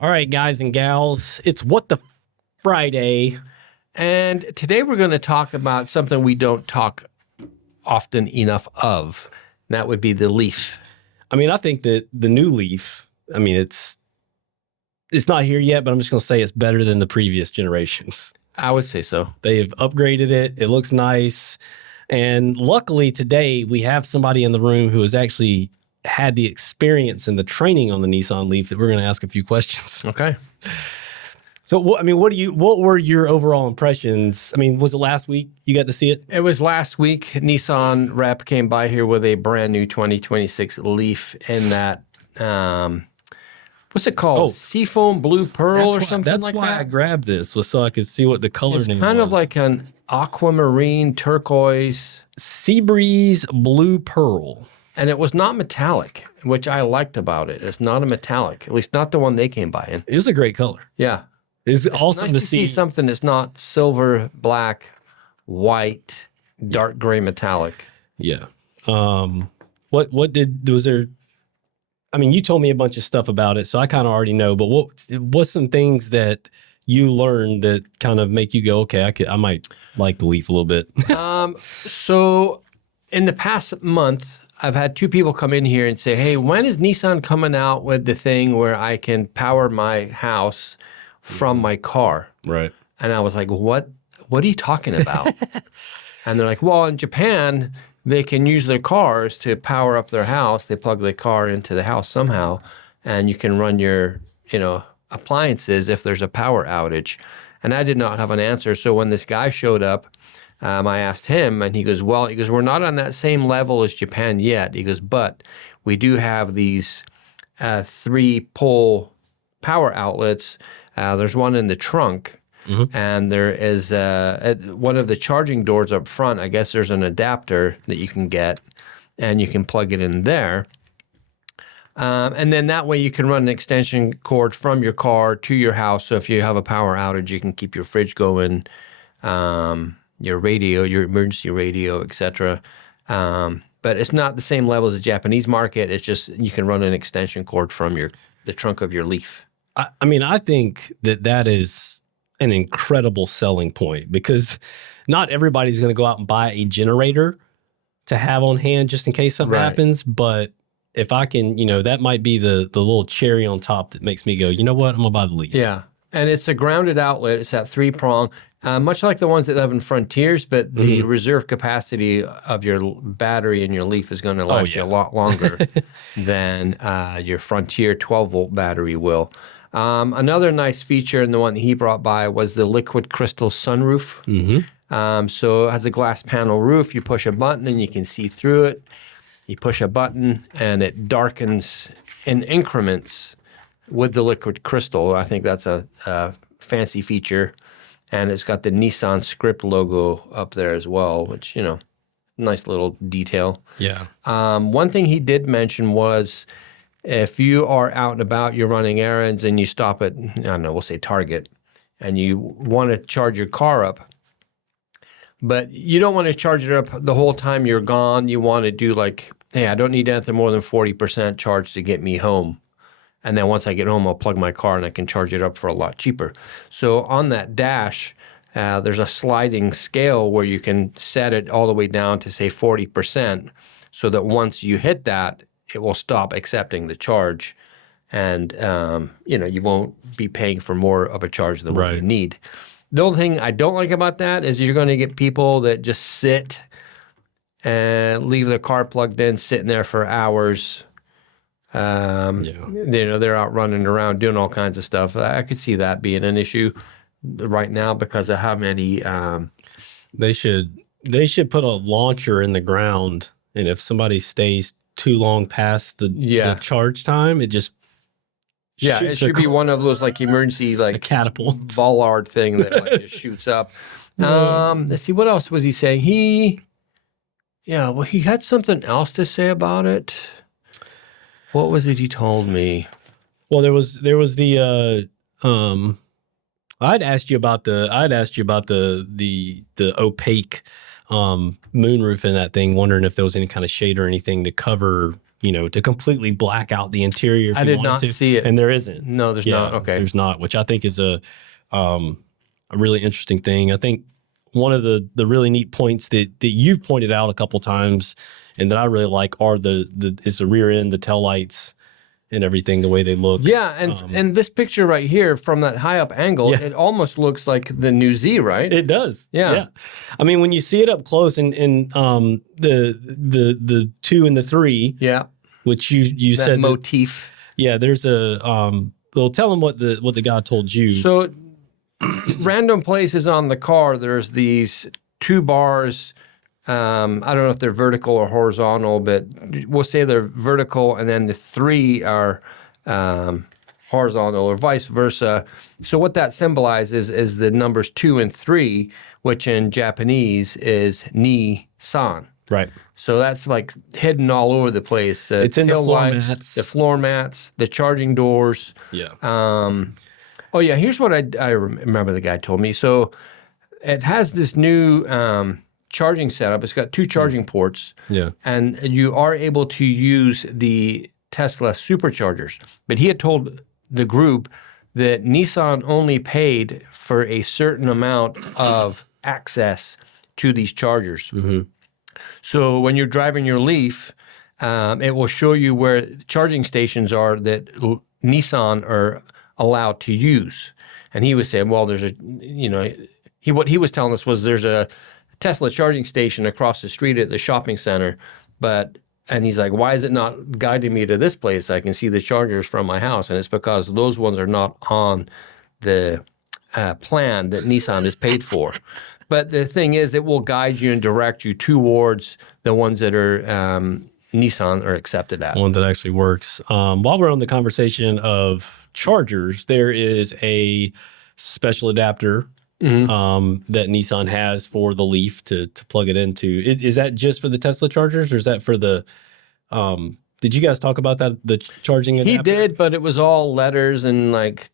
All right, guys and gals, it's What the Friday. And today we're going to talk about something we don't talk often enough of. And that would be the Leaf. I mean, I think that the new Leaf, I mean, it's not here yet, but I'm just going to say it's better than the previous generations. I would say so. They've upgraded it. It looks nice. And luckily today we have somebody in the room who has actually had the experience and the training on the Nissan Leaf that we're going to ask a few questions. Okay. So, what were your overall impressions? I mean, was it last week you got to see it? It was last week. Nissan rep came by here with a brand new 2026 Leaf in that, what's it called? Seafoam Blue Pearl or something like that? That's why I grabbed this, was so I could see what the color name was. It's kind of like an aquamarine turquoise. Sea Breeze Blue Pearl. And it was not metallic, which I liked about it. It's not a metallic, at least not the one they came by in. It was a great color. Yeah. It's awesome nice to see something that's not silver, black, white, dark gray metallic. Yeah. Was there, I mean, you told me a bunch of stuff about it, so I kind of already know, but what's some things that you learned that kind of make you go, okay, I might like the Leaf a little bit? So in the past month, I've had two people come in here and say, hey, when is Nissan coming out with the thing where I can power my house from my car? Right. And I was like, what are you talking about? And they're like, well, in Japan, they can use their cars to power up their house. They plug the car into the house somehow, and you can run your, appliances if there's a power outage. And I did not have an answer. So when this guy showed up, I asked him, and he goes, we're not on that same level as Japan yet. He goes, but we do have these 3-pole power outlets. There's one in the trunk, and there is at one of the charging doors up front. I guess there's an adapter that you can get, and you can plug it in there. And then that way you can run an extension cord from your car to your house. So if you have a power outage, you can keep your fridge going, your radio, your emergency radio, etc. But it's not the same level as the Japanese market. It's just you can run an extension cord from the trunk of your Leaf. I mean, I think that is an incredible selling point, because not everybody's going to go out and buy a generator to have on hand just in case something happens. But if I can, that might be the little cherry on top that makes me go, you know what, I'm going to buy the Leaf. Yeah. And it's a grounded outlet. It's that 3-prong, much like the ones that have in Frontiers, but the reserve capacity of your battery in your Leaf is going to last you a lot longer than your Frontier 12-volt battery will. Another nice feature, and the one he brought by, was the liquid crystal sunroof. So it has a glass panel roof. You push a button and you can see through it. You push a button and it darkens in increments with the liquid crystal. I think that's a fancy feature. And it's got the Nissan script logo up there as well, which, nice little detail. Yeah. One thing he did mention was, if you are out and about, you're running errands, and you stop at, I don't know, we'll say Target, and you want to charge your car up, but you don't want to charge it up the whole time you're gone. You want to do like, hey, I don't need anything more than 40% charge to get me home. And then once I get home, I'll plug my car and I can charge it up for a lot cheaper. So on that dash, there's a sliding scale where you can set it all the way down to, say, 40%, so that once you hit that, it will stop accepting the charge, and you won't be paying for more of a charge than what you need. The only thing I don't like about that is you're going to get people that just sit and leave their car plugged in, sitting there for hours. They're out running around doing all kinds of stuff. I could see that being an issue right now because of how many. They should put a launcher in the ground, and if somebody stays too long past the charge time, it just it should be one of those like emergency a catapult bollard thing that just shoots up. Let's see, what else was he saying? He had something else to say about it. What was it he told me? Well, there was the I'd asked you about the opaque moonroof in that thing, wondering if there was any kind of shade or anything to cover to completely black out the interior. If I you did wanted not to. see it. And there isn't. No, there's not. Okay. There's not, which I think is a really interesting thing. I think one of the really neat points that you've pointed out a couple times and that I really like are is the rear end, the tail lights and everything, the way they look. Yeah, and this picture right here from that high up angle, Yeah. it almost looks like the new Z, right? It does. Yeah. I mean, when you see it up close and the 2 and the 3, Yeah. which you That said motif. there's a well, tell them what the guy told you. So random places on the car, there's these 2 bars. I don't know if they're vertical or horizontal, but we'll say they're vertical, and then the 3 are horizontal or vice versa. So what that symbolizes is the numbers 2 and 3, which in Japanese is Nissan. Right. So that's like hidden all over the place. It's in the tail floor lights, mats. the floor mats, the charging doors. Yeah. Oh yeah, here's what I remember the guy told me. So it has this new charging setup. It's got 2 charging ports. Yeah. And you are able to use the Tesla superchargers. But he had told the group that Nissan only paid for a certain amount of access to these chargers. Mm-hmm. So when you're driving your Leaf, it will show you where charging stations are that Nissan are allowed to use. And he was saying, well, there's what he was telling us was there's a Tesla charging station across the street at the shopping center, and he's like, why is it not guiding me to this place? I can see the chargers from my house. And it's because those ones are not on the plan that Nissan is paid for. But the thing is, it will guide you and direct you towards the ones that are Nissan are accepted at. One that actually works. While we're on the conversation of chargers, there is a special adapter that Nissan has for the Leaf to plug it into. Is that just for the Tesla chargers, or is that for the? Did you guys talk about that? The charging adapter? He did, but it was all letters and like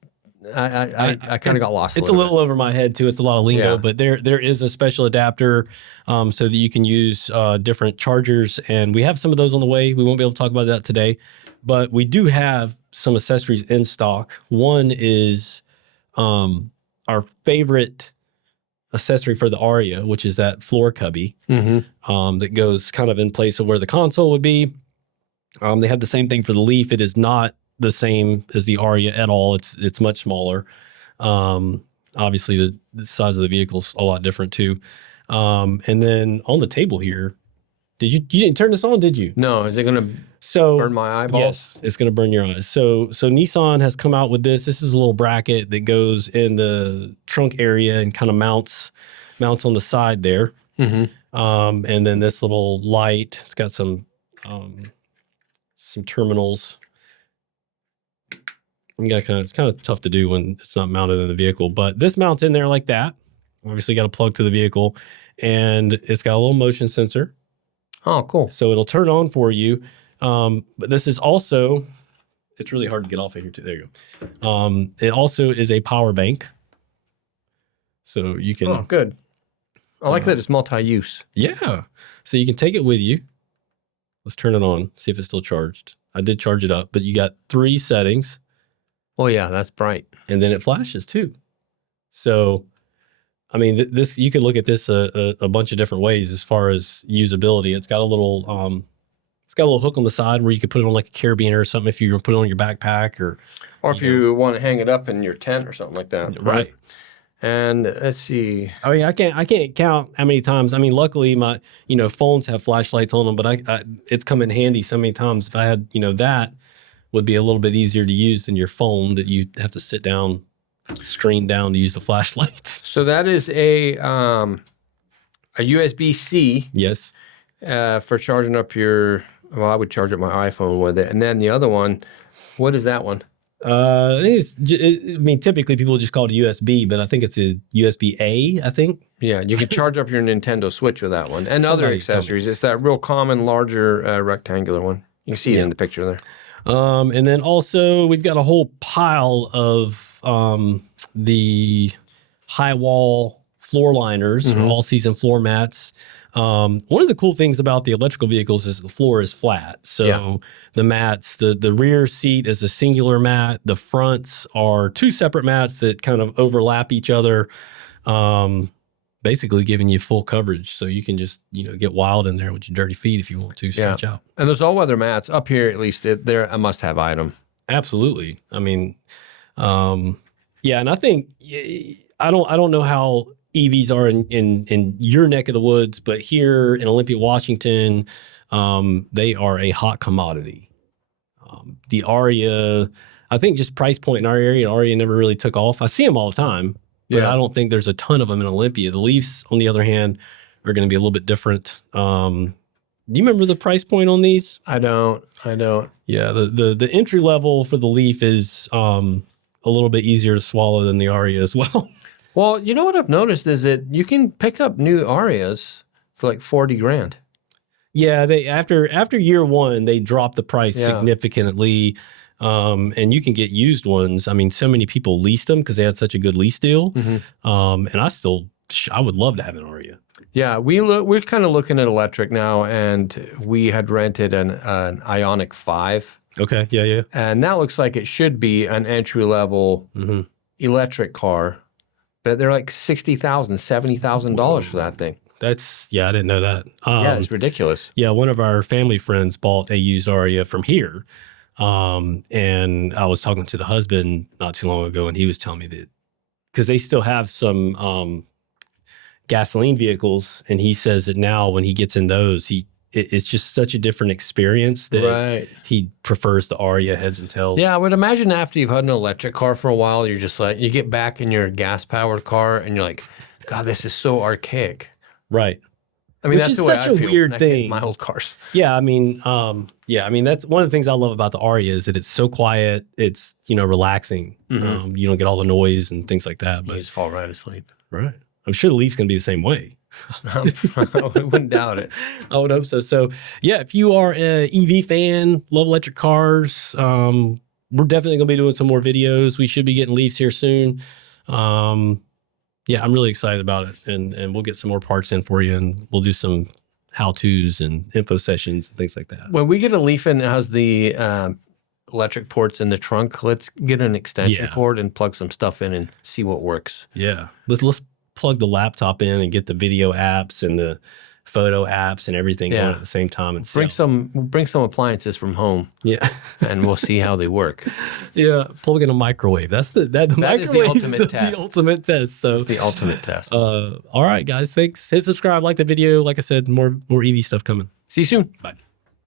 I kind of got lost. It's a little over my head too. It's a lot of lingo, Yeah. but there is a special adapter so that you can use different chargers, and we have some of those on the way. We won't be able to talk about that today, but we do have some accessories in stock. One is our favorite accessory for the Aria, which is that floor cubby that goes kind of in place of where the console would be. They have the same thing for the Leaf. It is not the same as the Aria at all. It's much smaller. Obviously, the size of the vehicle is a lot different too. And then on the table here, you didn't turn this on, did you? No, is it going to burn my eyeballs? Yes, it's going to burn your eyes. So Nissan has come out with this. This is a little bracket that goes in the trunk area and kind of mounts on the side there. And then this little light, it's got some terminals. It's kind of tough to do when it's not mounted in the vehicle, but this mounts in there like that. Obviously, got a plug to the vehicle, and it's got a little motion sensor. Oh, cool. So it'll turn on for you. But this is also, it's really hard to get off of here too. There you go. It also is a power bank. So you can. Oh, good. I like that it's multi-use. Yeah. So you can take it with you. Let's turn it on, see if it's still charged. I did charge it up, but you got 3 settings. Oh, yeah, that's bright. And then it flashes too. So, I mean, this you could look at this a bunch of different ways as far as usability. It's got a little hook on the side where you could put it on like a carabiner or something if you put it on your backpack or if you want to hang it up in your tent or something like that. Right. And let's see. Oh yeah, I can't count how many times. I mean, luckily my phones have flashlights on them, but it's come in handy so many times. If I had that would be a little bit easier to use than your phone that you have to sit down, screen down to use the flashlights. So that is a USB-C. Yes. For charging up your. Well, I would charge up my iPhone with it, and then the other one. What is that one? I mean, typically people just call it USB, but I think it's a USB-A, I think. Yeah, you can charge up your Nintendo Switch with that one. And other accessories. It's that real common, larger, rectangular one. You can see it in the picture there. And then also we've got a whole pile of the high wall floor liners, all season floor mats. One of the cool things about the electrical vehicles is the floor is flat. So the mats, the rear seat is a singular mat. The fronts are two separate mats that kind of overlap each other, basically giving you full coverage. So you can just, get wild in there with your dirty feet if you want to stretch out. And those all-weather mats up here, at least they're a must-have item. Absolutely. I mean, and I think I don't know how EVs are in your neck of the woods, but here in Olympia, Washington, they are a hot commodity. The Aria, I think just price point in our area, Aria never really took off. I see them all the time, but I don't think there's a ton of them in Olympia. The Leafs, on the other hand, are going to be a little bit different. Do you remember the price point on these? I don't. Yeah, the entry level for the Leaf is a little bit easier to swallow than the Aria as well. Well, you know what I've noticed is that you can pick up new Arias for like 40 grand. Yeah, they after year one, they dropped the price significantly, and you can get used ones. I mean, so many people leased them because they had such a good lease deal, and I would love to have an Aria. Yeah, we're kind of looking at electric now, and we had rented an Ioniq 5. Okay, yeah. And that looks like it should be an entry-level electric car, but they're like $60,000, $70,000 for that thing. I didn't know that. It's ridiculous. Yeah, one of our family friends bought a used Aria from here, and I was talking to the husband not too long ago, and he was telling me that because they still have some gasoline vehicles, and he says that now when he gets in those, it's just such a different experience that he prefers the Aria heads and tails. Yeah, I would imagine after you've had an electric car for a while, you're just like, you get back in your gas-powered car, and you're like, God, this is so archaic. Right. I mean, Which that's is the way such I a feel weird when I get thing. in my old cars. Yeah, I mean, that's one of the things I love about the Aria is that it's so quiet. It's relaxing. You don't get all the noise and things like that. But you just fall right asleep. Right. I'm sure the Leaf's going to be the same way. I wouldn't doubt it. I would hope so. So, yeah, if you are an EV fan, love electric cars, we're definitely going to be doing some more videos. We should be getting Leafs here soon. I'm really excited about it. And we'll get some more parts in for you, and we'll do some how-tos and info sessions and things like that. When we get a Leaf in that has the electric ports in the trunk, let's get an extension cord and plug some stuff in and see what works. Yeah. Let's plug the laptop in and get the video apps and the photo apps and everything going at the same time and bring some appliances from home. Yeah. And we'll see how they work. Yeah. Plug in a microwave. That is the ultimate test. The ultimate test. So the ultimate test. All right, guys. Thanks. Hit subscribe, like the video. Like I said, more EV stuff coming. See you soon. Bye.